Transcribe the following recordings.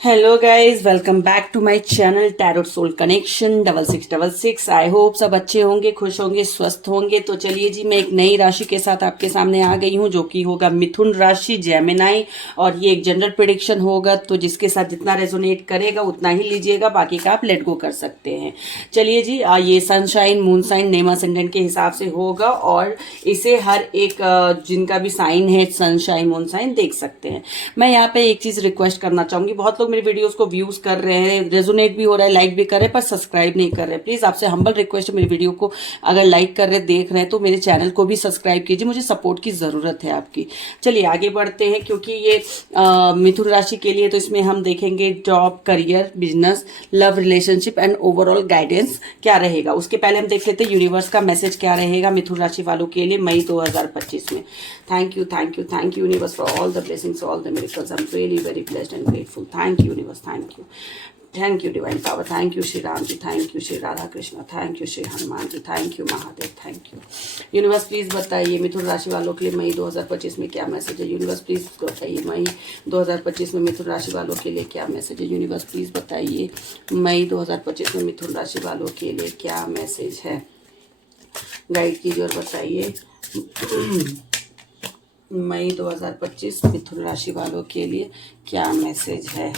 Hello guys, welcome back to my channel tarot soul connection 6666। I hope सब अच्छे होंगे, खुश होंगे, स्वस्थ होंगे। तो चलिए जी, मैं एक नई राशि के साथ आपके सामने आ गई हूँ, जो कि होगा मिथुन राशि, जेमिनाई। और ये एक जनरल प्रेडिक्शन होगा, तो जिसके साथ जितना रेजोनेट करेगा उतना ही लीजिएगा, बाकी का आप लेट गो कर सकते हैं। चलिए जी, ये sunshine, moon sign, name ascendant के हिसाब से होगा, और इसे हर एक जिनका भी साइन है, सनशाइन मून साइन, देख सकते हैं। मैं यहाँ पे एक चीज रिक्वेस्ट करना चाहूंगी, बहुत लोग मेरे वीडियोस को व्यूज कर रहे हैं, रेजोनेट भी हो रहा है, लाइक भी कर रहे हैं, पर सब्सक्राइब नहीं कर रहे हैं। प्लीज आपसे हम्बल रिक्वेस्ट है, मेरी वीडियो को अगर लाइक कर रहे, देख रहे हैं, तो मेरे चैनल को भी सब्सक्राइब कीजिए, मुझे सपोर्ट की जरूरत है आपकी। चलिए आगे बढ़ते हैं, क्योंकि ये मिथुन राशि के लिए, तो इसमें हम देखेंगे job, career, business, love, relationship and overall guidance क्या रहेगा। उसके पहले हम देख लेते हैं यूनिवर्स का मैसेज क्या रहेगा मिथुन राशि वालों के लिए मई 2025 में। Thank you universe for all the blessings, all the miracles. I am really very blessed and grateful. Thank you universe, thank you divine power, thank you Shri Ram ji, thank you Shri Radha Krishna, thank you Shri Hanuman ji, thank you Mahadev, thank you universe. Please बताइए मिथुन राशि वालों के लिए मई 2025 में क्या message है। यूनिवर्स प्लीज बताइए मई 2025 में मिथुन राशि वालों के लिए क्या मैसेज है। यूनिवर्स प्लीज बताइए मई 2025 में मिथुन राशि वालों के लिए क्या मैसेज है। गाइड कीजिए और बताइए मई 2025 मिथुन राशि वालों के लिए क्या मैसेज है।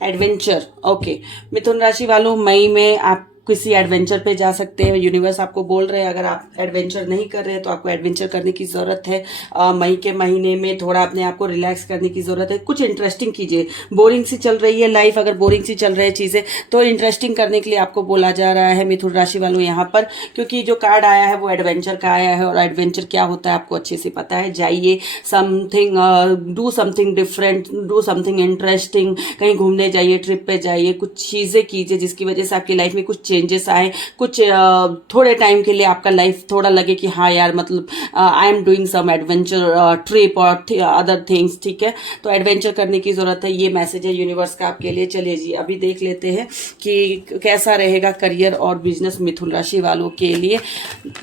Adventure, okay. मिथुन राशि वालों, मई में आप किसी एडवेंचर पे जा सकते हैं। यूनिवर्स आपको बोल रहे हैं, अगर आप एडवेंचर नहीं कर रहे हैं तो आपको एडवेंचर करने की जरूरत है। मई के महीने में थोड़ा अपने आप को रिलैक्स करने की जरूरत है, कुछ इंटरेस्टिंग कीजिए। बोरिंग सी चल रही है लाइफ, अगर बोरिंग सी चल रही है चीजें, तो इंटरेस्टिंग करने के लिए आपको बोला जा रहा है मिथुन राशि वालों यहाँ पर, क्योंकि जो कार्ड आया है वो एडवेंचर का आया है, और एडवेंचर क्या होता है आपको अच्छे से पता है। जाइए, something, do something different, do something interesting, कहीं घूमने जाइए, ट्रिप पे जाइए, कुछ चीजें कीजिए जिसकी वजह से आपकी लाइफ में कुछ चेंजेस आए, कुछ थोड़े टाइम के लिए आपका लाइफ थोड़ा लगे कि हाँ यार, मतलब I am doing some adventure trip और अदर थिंग्स। ठीक है, तो एडवेंचर करने की जरूरत है, ये मैसेज है यूनिवर्स का आपके लिए। चलिए जी, अभी देख लेते हैं कि कैसा रहेगा करियर और बिजनेस मिथुन राशि वालों के लिए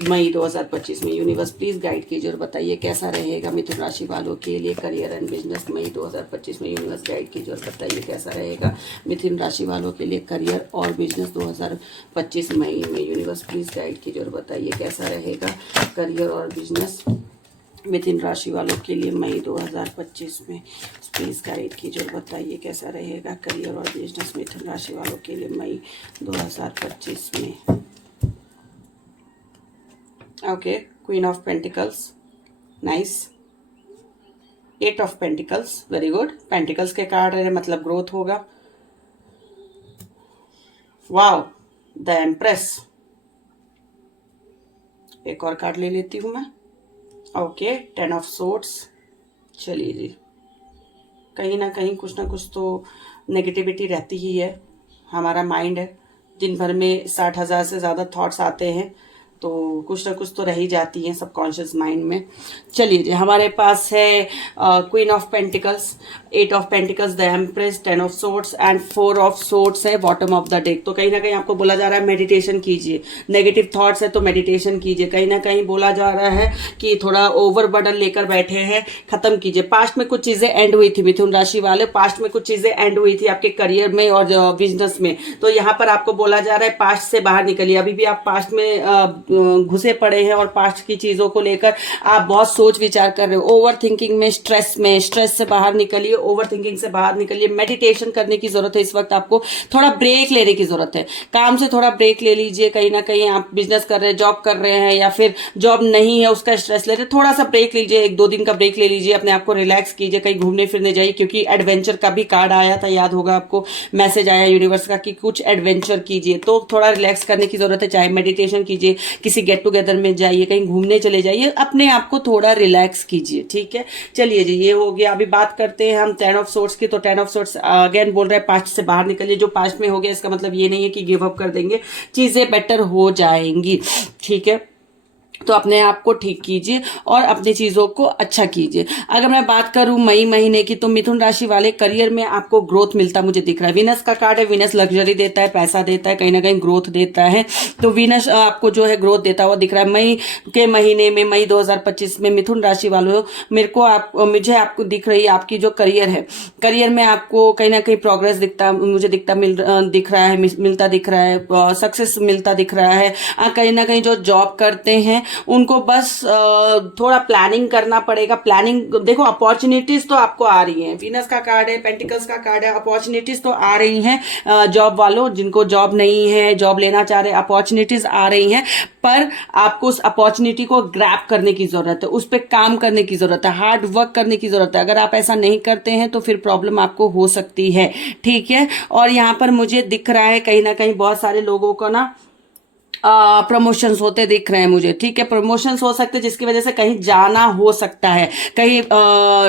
मई 2025 में। यूनिवर्स प्लीज गाइड कीजिए और बताइए कैसा रहेगा मिथुन राशि वालों के लिए करियर एंड बिजनेस मई 2025 में। यूनिवर्स गाइड कीजिए और बताइए कैसा रहेगा मिथुन राशि वालों के लिए करियर और बिजनेस 2025 मई में। यूनिवर्स प्लीज गाइड कीजिए और बताइए कैसा रहेगा करियर और बिजनेस मिथुन राशि वालों के लिए मई 2025 में। प्लीज गाइड कीजिए और बताइए कैसा रहेगा करियर और बिजनेस मिथुन राशि वालों के लिए मई 2025 में। Okay, queen of pentacles, nice. Eight of pentacles, very good. Pentacles के कार्ड है, मतलब ग्रोथ होगा। Wow, the empress. एक और कार्ड ले लेती हूं मैं। Okay, 10 of swords. चलिए जी, कहीं ना कहीं कुछ ना कुछ तो नेगेटिविटी रहती ही है। हमारा माइंड है, दिन भर में 60,000 से ज़्यादा थॉट्स आते हैं, तो कुछ ना कुछ तो रह ही जाती हैं सबकॉन्शियस माइंड में। चलिए जी, हमारे पास है queen of pentacles, eight of pentacles, the empress, 10 of swords and 4 of swords है बॉटम ऑफ द डेक। तो कहीं ना कहीं आपको बोला जा रहा है मेडिटेशन कीजिए। नेगेटिव थॉट्स है तो मेडिटेशन कीजिए। कहीं ना कहीं बोला जा रहा है कि थोड़ा ओवर बर्डन लेकर बैठे हैं, खत्म कीजिए। पास्ट में कुछ चीजें एंड हुई थी मिथुन राशि वाले, पास्ट में कुछ चीजें एंड हुई थी आपके करियर में और बिजनेस में, तो यहाँ पर आपको बोला जा रहा है पास्ट से बाहर निकलिए। अभी भी आप पास्ट में घुसे पड़े हैं और पास्ट की चीजों को लेकर आप बहुत सोच विचार कर रहे हो। ओवर थिंकिंग में, स्ट्रेस से बाहर निकलिए, ओवर थिंकिंग से बाहर निकलिए। मेडिटेशन करने की जरूरत है इस वक्त, आपको थोड़ा ब्रेक लेने की जरूरत है। काम से थोड़ा ब्रेक ले लीजिए। कहीं ना कहीं आप बिजनेस कर रहे हैं, जॉब कर रहे हैं, या फिर जॉब नहीं है उसका स्ट्रेस ले रहे हैं, थोड़ा सा ब्रेक लीजिए, 1-2 दिन का ब्रेक ले लीजिए, अपने आप को रिलैक्स कीजिए, कहीं घूमने फिरने जाइए, क्योंकि एडवेंचर का भी कार्ड आया था, याद होगा आपको, मैसेज आया यूनिवर्स का कि कुछ एडवेंचर कीजिए। तो थोड़ा रिलैक्स करने की जरूरत है, चाहे मेडिटेशन कीजिए, किसी गेट टुगेदर में जाइए, कहीं घूमने चले जाइए, अपने आप को थोड़ा रिलैक्स कीजिए। ठीक है, चलिए जी, ये हो गया। अभी बात करते हैं हम 10 ऑफ सोर्ड्स की। तो 10 ऑफ सोर्ड्स अगेन बोल रहा है पास्ट से बाहर निकलिए। जो पास्ट में हो गया इसका मतलब ये नहीं है कि गिव अप कर देंगे, चीजें बेटर हो जाएंगी। ठीक है, तो अपने आप को ठीक कीजिए और अपनी चीज़ों को अच्छा कीजिए। अगर मैं बात करूं मई महीने की, तो मिथुन राशि वाले करियर में आपको ग्रोथ मिलता मुझे दिख रहा है। वीनस का कार्ड है, वीनस लग्जरी देता है, पैसा देता है, कहीं ना कहीं ग्रोथ देता है। तो वीनस आपको जो है ग्रोथ देता हुआ दिख रहा है। मई के महीने में, मई 2025 में मिथुन राशि वालों मुझे आपको दिख रही है आपकी जो करियर है, करियर में आपको कहीं ना कहीं प्रोग्रेस दिख रहा है, मिलता दिख रहा है, सक्सेस मिलता दिख रहा है। कहीं ना कहीं जो जॉब करते हैं उनको बस थोड़ा प्लानिंग करना पड़ेगा। प्लानिंग देखो, अपॉर्चुनिटीज तो आपको आ रही हैं। वीनस का कार्ड है, पेंटिकल्स का कार्ड है, अपॉर्चुनिटीज तो आ रही हैं। जॉब वालों, जिनको जॉब नहीं है, जॉब लेना चाह रहे, अपॉर्चुनिटीज आ रही हैं, पर आपको उस अपॉर्चुनिटी को ग्रैब करने की जरूरत है, उस पर काम करने की जरूरत है, हार्ड वर्क करने की जरूरत है। अगर आप ऐसा नहीं करते हैं तो फिर प्रॉब्लम आपको हो सकती है, ठीक है। और यहाँ पर मुझे दिख रहा है कहीं ना कहीं बहुत सारे लोगों को ना प्रमोशंस होते दिख रहे हैं मुझे, ठीक है। प्रमोशंस हो सकते हैं जिसकी वजह से कहीं जाना हो सकता है, कहीं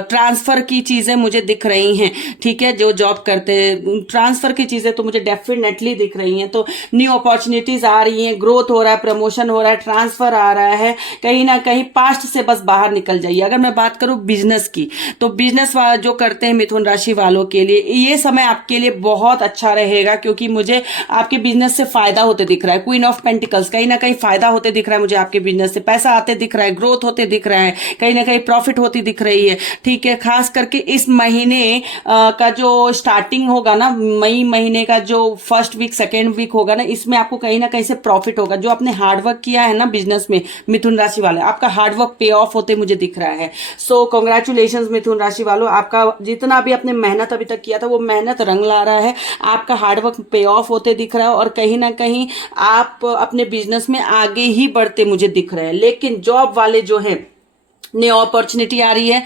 ट्रांसफर की चीजें मुझे दिख रही हैं, ठीक है। जो जॉब करते हैं, ट्रांसफर की चीजें तो मुझे डेफिनेटली दिख रही हैं। तो न्यू अपॉर्चुनिटीज आ रही हैं, ग्रोथ हो रहा है, प्रमोशन हो रहा है, ट्रांसफर आ रहा है। कहीं ना कहीं पास्ट से बस बाहर निकल जाइए। अगर मैं बात करूं बिजनेस की, तो बिजनेस जो करते हैं मिथुन राशि वालों के लिए ये समय आपके लिए बहुत अच्छा रहेगा, क्योंकि मुझे आपके बिजनेस से फायदा होते दिख रहा है। क्वीन ऑफ पेंटिकल्स, कहीं ना कहीं फायदा होते दिख रहा है मुझे आपके बिजनेस से, पैसा आते दिख रहा है, ग्रोथ होते दिख रहा है, कहीं ना कहीं प्रॉफिट होती दिख रही है, ठीक है। खास करके इस महीने का जो स्टार्टिंग होगा ना, मई महीने का जो फर्स्ट वीक सेकेंड वीक होगा ना, इसमें आपको कहीं ना कहीं से प्रॉफिट होगा। जो आपने हार्डवर्क किया है ना बिजनेस में मिथुन राशि वाले, आपका हार्डवर्क पे ऑफ होते मुझे दिख रहा है। सो कॉन्ग्रेचुलेशन मिथुन राशि वालों, आपका जितना भी आपने मेहनत अभी तक किया था वो मेहनत रंग ला रहा है, आपका हार्डवर्क पे ऑफ होते दिख रहा है, और कहीं ना कहीं आप अपने बिजनेस में आगे ही बढ़ते मुझे दिख रहे हैं। लेकिन जॉब वाले जो हैं, नई अपॉर्चुनिटी आ रही है,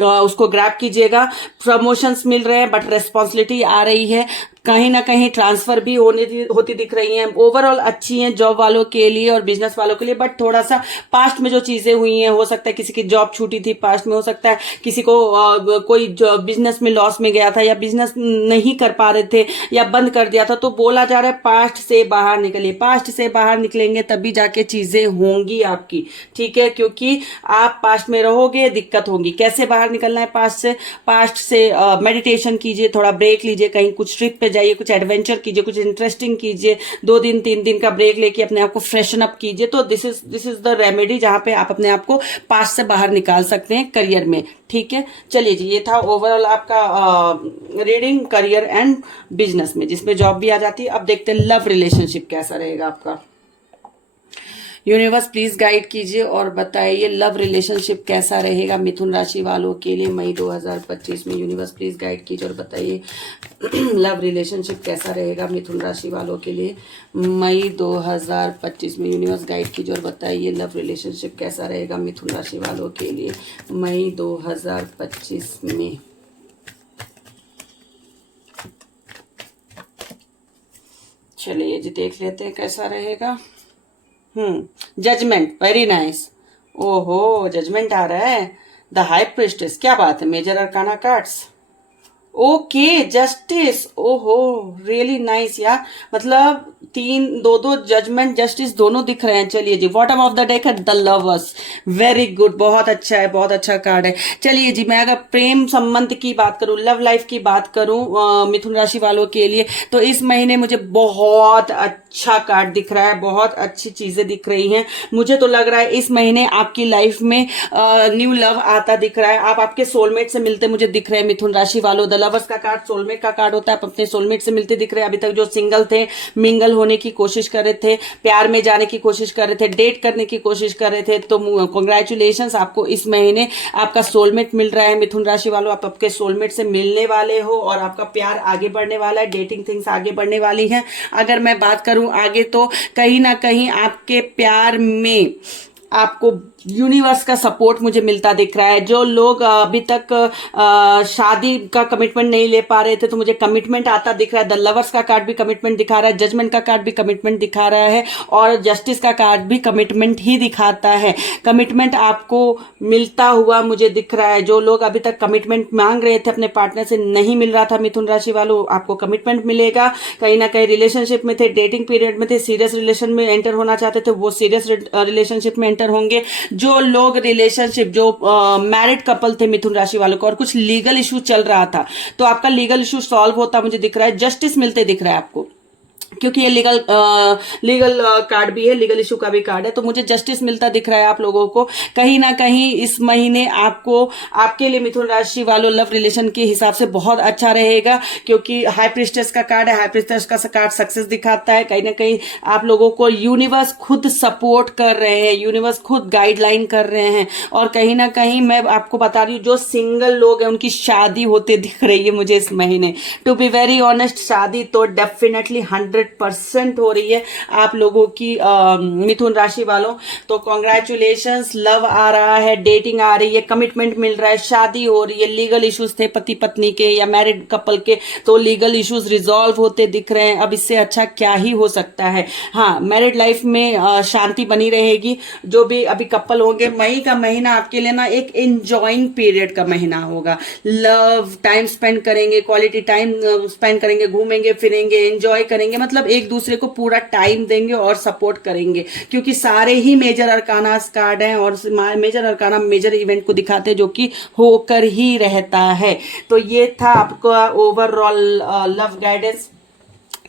उसको ग्रैब कीजिएगा। प्रमोशंस मिल रहे हैं, बट रेस्पॉन्सिबिलिटी आ रही है, कहीं ना कहीं ट्रांसफर भी होती दिख रही हैं। ओवरऑल अच्छी हैं जॉब वालों के लिए और बिजनेस वालों के लिए, बट थोड़ा सा पास्ट में जो चीजें हुई हैं, हो सकता है किसी की जॉब छूटी थी पास्ट में, हो सकता है किसी को कोई बिजनेस में लॉस में गया था, या बिजनेस नहीं कर पा रहे थे, या बंद कर दिया था। तो बोला जा रहा है पास्ट से बाहर निकलिए, पास्ट से बाहर निकलेंगे तभी जाके चीजें होंगी आपकी, ठीक है। क्योंकि आप पास्ट में रहोगे दिक्कत होगी। कैसे बाहर निकलना है पास्ट से? पास्ट से मेडिटेशन कीजिए, थोड़ा ब्रेक लीजिए, कहीं कुछ ट्रिप पे जाइए, कुछ एडवेंचर कीजिए, कुछ इंटरेस्टिंग कीजिए, 2 दिन 3 दिन का ब्रेक लेके अपने आप को फ्रेशन अप कीजिए। तो दिस इज द रेमेडी जहां पे आप अपने आप को पास्ट से बाहर निकाल सकते हैं करियर में, ठीक है। चलिए जी, ये था ओवरऑल आपका रीडिंग करियर एंड बिजनेस में, जिसमें जॉब भी आ जाती है। अब देखते हैं लव रिलेशनशिप कैसा रहेगा आपका। यूनिवर्स प्लीज गाइड कीजिए और बताइए लव रिलेशनशिप कैसा रहेगा मिथुन राशि वालों के लिए मई 2025 में। यूनिवर्स प्लीज गाइड कीजिए और बताइए लव रिलेशनशिप कैसा रहेगा मिथुन राशि वालों के लिए मई 2025 में। यूनिवर्स गाइड कीजिए और बताइए लव रिलेशनशिप कैसा रहेगा मिथुन राशि वालों के लिए मई 2025 में। चलिए जी, देख लेते हैं कैसा रहेगा। Judgement, very nice. ओहो, जजमेंट आ रहा है। द हाई प्रिस्टेस, क्या बात है। Major arcana cards, okay. Justice, ओहो, रियली नाइस यार। मतलब 2 जजमेंट, जस्टिस दोनों दिख रहे हैं। चलिए जी, बॉटम ऑफ द डेक है द लवर्स, वेरी गुड, बहुत अच्छा है, बहुत अच्छा कार्ड है। चलिए जी, मैं अगर प्रेम संबंध की बात करूं, लव लाइफ की बात करूं मिथुन राशि वालों के लिए, तो इस महीने मुझे बहुत अच्छा कार्ड दिख रहा है, बहुत अच्छी चीजें दिख रही हैं। मुझे तो लग रहा है इस महीने आपकी लाइफ में न्यू लव आता दिख रहा है। आप आपके सोलमेट से मिलते मुझे दिख रहे हैं मिथुन राशि वालों। द लवर्स का कार्ड सोलमेट का कार्ड होता है, आप अपने सोलमेट से मिलते दिख रहे हैं। अभी तक जो सिंगल थे, मिंगल होने की कोशिश कर रहे थे, प्यार में जाने की कोशिश कर रहे थे, डेट करने की कोशिश कर रहे थे, तो कॉन्ग्रेचुलेशंस, आपको इस महीने आपका सोलमेट मिल रहा है मिथुन राशि वालों। आप आपके सोलमेट से मिलने वाले हो और आपका प्यार आगे बढ़ने वाला है, डेटिंग थिंग्स आगे बढ़ने वाली हैं। अगर मैं बात करूं आगे, तो कहीं ना कहीं आपके प्यार में आपको यूनिवर्स का सपोर्ट मुझे मिलता दिख रहा है। जो लोग अभी तक शादी का कमिटमेंट नहीं ले पा रहे थे, तो मुझे कमिटमेंट आता दिख रहा है। द लवर्स का कार्ड भी कमिटमेंट दिखा रहा है, जजमेंट का कार्ड भी कमिटमेंट दिखा रहा है, और जस्टिस का कार्ड भी कमिटमेंट ही दिखाता है। कमिटमेंट आपको मिलता हुआ मुझे दिख रहा है। जो लोग अभी तक कमिटमेंट मांग रहे थे, अपने पार्टनर से नहीं मिल रहा था मिथुन राशि वालों, आपको कमिटमेंट मिलेगा। कहीं ना कहीं रिलेशनशिप में थे, डेटिंग पीरियड में थे, सीरियस रिलेशन में एंटर होना चाहते थे, वो सीरियस रिलेशनशिप में एंटर बेटर होंगे। जो लोग रिलेशनशिप, जो मैरिड कपल थे मिथुन राशि वालों को और कुछ लीगल इशू चल रहा था, तो आपका लीगल इशू सॉल्व होता मुझे दिख रहा है, जस्टिस मिलते दिख रहा है आपको, क्योंकि ये लीगल कार्ड भी है, लीगल इशू का भी कार्ड है, तो मुझे जस्टिस मिलता दिख रहा है आप लोगों को। कहीं ना कहीं इस महीने आपको, आपके लिए मिथुन राशि वालों लव रिलेशन के हिसाब से बहुत अच्छा रहेगा, क्योंकि हाई प्रिस्टेस का कार्ड है, हाई प्रिस्टेस का कार्ड सक्सेस दिखाता है। कहीं ना कहीं आप लोगों को यूनिवर्स खुद सपोर्ट कर रहे हैं, यूनिवर्स खुद गाइडलाइन कर रहे हैं, और कहीं ना कहीं मैं आपको बता रही हूँ, जो सिंगल लोग हैं उनकी शादी होते दिख रही है मुझे इस महीने। टू बी वेरी ऑनेस्ट, शादी तो डेफिनेटली 100% हो रही है आप लोगों की, मिथुन राशि वालों। तो कॉन्ग्रेचुलेशंस, लव आ रहा है, डेटिंग आ रही है, कमिटमेंट मिल रहा है, शादी हो रही है। लीगल इश्यूज थे पति पत्नी के या मैरिड कपल के, तो लीगल इश्यूज रिजॉल्व होते दिख रहे हैं। अब इससे अच्छा क्या ही हो सकता है। हाँ, मैरिड लाइफ में शांति बनी रहेगी। जो भी अभी कपल होंगे, मई का महीना आपके लिए ना एक एंजॉइंग पीरियड का महीना होगा। लव टाइम स्पेंड करेंगे, क्वालिटी टाइम स्पेंड करेंगे, घूमेंगे फिरेंगे, एंजॉय करेंगे, मतलब एक दूसरे को पूरा टाइम देंगे और सपोर्ट करेंगे, क्योंकि सारे ही मेजर अरकाना कार्ड हैं और मेजर अरकाना मेजर इवेंट को दिखाते हैं, जो कि होकर ही रहता है। तो ये था आपका ओवरऑल लव गाइडेंस।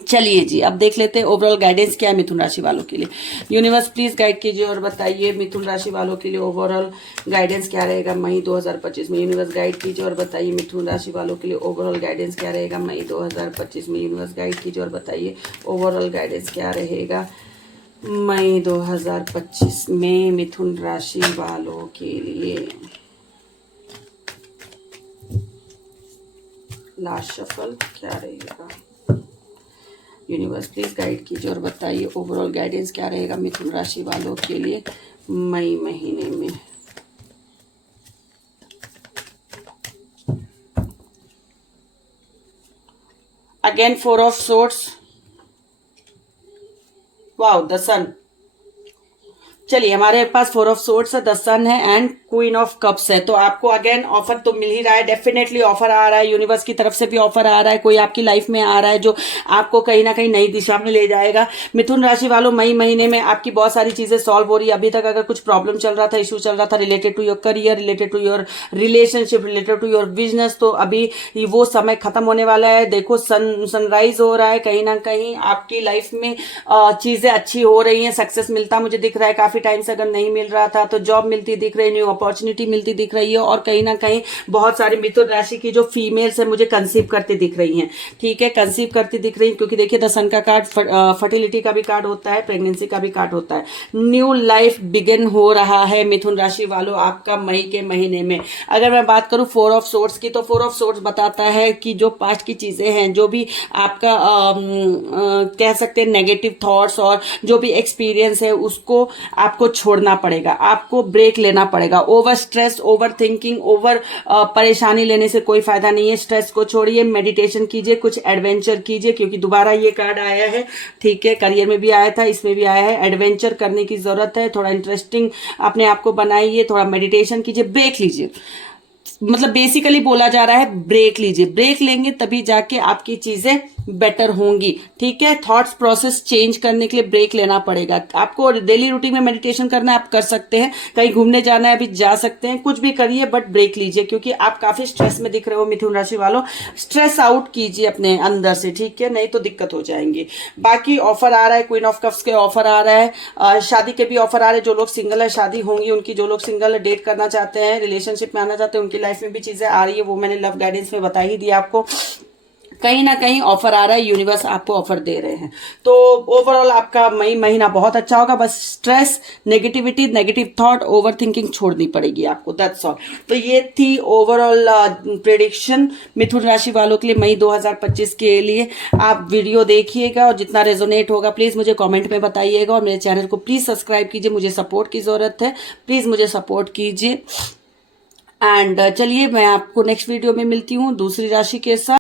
चलिए जी, अब देख लेते हैं ओवरऑल गाइडेंस क्या है मिथुन राशि वालों के लिए। यूनिवर्स प्लीज गाइड कीजिए और बताइए मिथुन राशि वालों के लिए ओवरऑल गाइडेंस क्या रहेगा मई 2025 में। यूनिवर्स गाइड कीजिए और बताइए मिथुन राशि वालों के लिए ओवरऑल गाइडेंस क्या रहेगा मई 2025 में। यूनिवर्स गाइड कीजिए और बताइए ओवरऑल गाइडेंस क्या रहेगा मई 2025 में मिथुन राशि वालों के लिए। लास्ट शफल क्या रहेगा। यूनिवर्स प्लीज गाइड कीजिए और बताइए ओवरऑल गाइडेंस क्या रहेगा मिथुन राशि वालों के लिए मई महीने में। Again 4 of swords, wow, the sun. चलिए, हमारे पास 4 ऑफ सोर्ड्स है, द सन है एंड क्वीन ऑफ कप्स है। तो आपको अगेन ऑफर तो मिल ही रहा है, डेफिनेटली ऑफर आ रहा है, यूनिवर्स की तरफ से भी ऑफर आ रहा है, कोई आपकी लाइफ में आ रहा है जो आपको कहीं ना कहीं नई दिशा में ले जाएगा। मिथुन राशि वालों, मई महीने में आपकी बहुत सारी चीजें सॉल्व हो रही है। अभी तक अगर कुछ प्रॉब्लम चल रहा था, इशू चल रहा था related to your career, related to your relationship, related to your business, तो अभी वो समय खत्म होने वाला है। देखो सनराइज हो रहा है, कहीं ना कहीं आपकी लाइफ में चीजें अच्छी हो रही हैं, सक्सेस मिलता मुझे दिख रहा है। काफी टाइम से अगर नहीं मिल रहा था तो जॉब मिलती दिख रही है, न्यू अपॉर्चुनिटी मिलती दिख रही है, और कहीं ना कहीं बहुत सारी मिथुन राशि की जो फीमेल्स है मुझे कंसीव करती दिख रही हैं। ठीक है, कंसीव करती दिख रही है, क्योंकि देखिए द सन का कार्ड फर्टिलिटी का भी कार्ड होता है, प्रेगनेंसी का भी कार्ड होता है। न्यू लाइफ बिगिन हो रहा है मिथुन राशि वालों आपका मई के महीने में। अगर मैं बात करूं 4 ऑफ सोर्ड्स की, तो 4 ऑफ सोर्ड्स बताता है कि जो पास्ट की चीजें हैं, जो भी आपका कह सकते हैं नेगेटिव थॉट्स और जो भी एक्सपीरियंस है, उसको आपको छोड़ना पड़ेगा, आपको ब्रेक लेना पड़ेगा। Over stress, over thinking, over परेशानी लेने से कोई फायदा नहीं है। स्ट्रेस को छोड़िए, मेडिटेशन कीजिए, कुछ एडवेंचर कीजिए, क्योंकि दोबारा ये कार्ड आया है। ठीक है, करियर में भी आया था, इसमें भी आया है। एडवेंचर करने की जरूरत है, थोड़ा इंटरेस्टिंग अपने आप को बनाइए, थोड़ा मेडिटेशन कीजिए, ब्रेक लीजिए। मतलब बेसिकली बोला जा रहा है ब्रेक लीजिए, ब्रेक लेंगे तभी जाके आपकी चीजें बेटर होंगी। ठीक है, थॉट्स प्रोसेस चेंज करने के लिए ब्रेक लेना पड़ेगा। आपको डेली रूटीन में मेडिटेशन करना है, आप कर सकते हैं, कहीं घूमने जाना है अभी जा सकते हैं, कुछ भी करिए, बट ब्रेक लीजिए, क्योंकि आप काफी स्ट्रेस में दिख रहे हो मिथुन राशि वालों। स्ट्रेस आउट कीजिए अपने अंदर से, ठीक है, नहीं तो दिक्कत हो जाएंगी। बाकी ऑफर आ रहा है, क्वीन ऑफ कप्स के ऑफर आ रहा है, शादी के भी ऑफर आ रहे हैं। जो लोग सिंगल है, शादी होंगी उनकी, जो लोग सिंगल डेट करना चाहते हैं, रिलेशनशिप में आना चाहते हैं, उनकी लाइफ में भी चीजें आ रही है, वो मैंने लव गाइडेंस में बता ही दिया आपको। कहीं ना कहीं ऑफर आ रहा है, यूनिवर्स आपको ऑफर दे रहे हैं। तो ओवरऑल आपका मई महीना बहुत अच्छा होगा, बस stress, negativity, negative thought, over thinking छोड़नी पड़ेगी आपको, दैट्स ऑल। तो ये थी ओवरऑल प्रेडिक्शन मिथुन राशि वालों के लिए मई 2025 के लिए। आप वीडियो देखिएगा और जितना रेजोनेट होगा प्लीज मुझे कॉमेंट में बताइएगा, और मेरे चैनल को प्लीज सब्सक्राइब कीजिए, मुझे सपोर्ट की जरूरत है, प्लीज मुझे सपोर्ट कीजिए। एंड चलिए, मैं आपको नेक्स्ट वीडियो में मिलती हूँ दूसरी राशि के साथ।